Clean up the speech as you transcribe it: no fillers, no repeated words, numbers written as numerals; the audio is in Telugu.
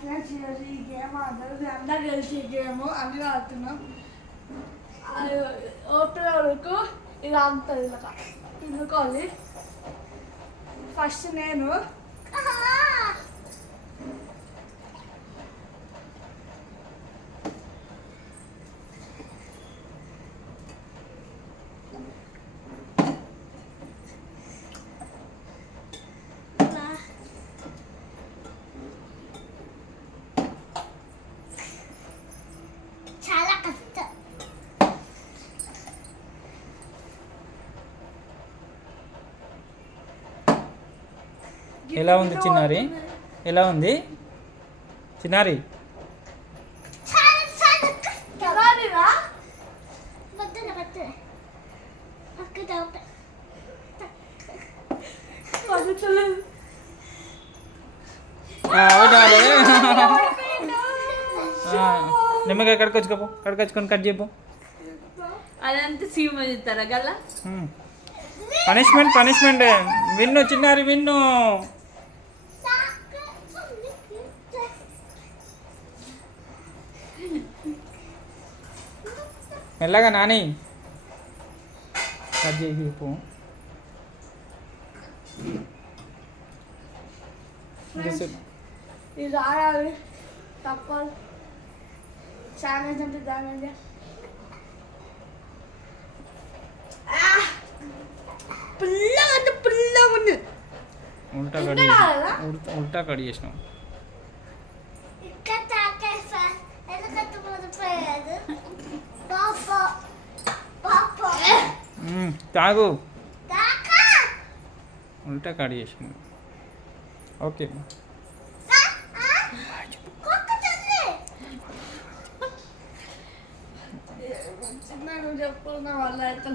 ఫ్రెండ్స్ ఈరోజు ఈ గేమ్ ఆడతారు అందరూ కలిసి గేమ్ అన్నీ ఆడుతున్నాం. ఓపెన్ వరకు ఇది ఆగుతుంది ఇలా తినుకోవాలి. ఫస్ట్ నేను ఎలా ఉంది చిన్నారి? ఎలా ఉంది చిన్నారి? నిమ్మకాయ కడుకొచ్చుకోపో, కడుకొచ్చుకొని కట్ చేయపో. అదంతా సీమ చెప్తారా గల్లా? పనిష్మెంట్ విన్ను చిన్నారి విన్ను. మెల్లగా నాని కట్ చేసి పో. ఇది ఆడాలి తప్పదు. ఛాలెంజ్ అంటే ఛాలెంజ్. పుల్లగా ఉంది. ఉల్టా కట్ చేసినావు. తాగు. ఉల్టా కట్ చేసినావు. ఓకే చెప్పుకున్నా వల్ల అయితే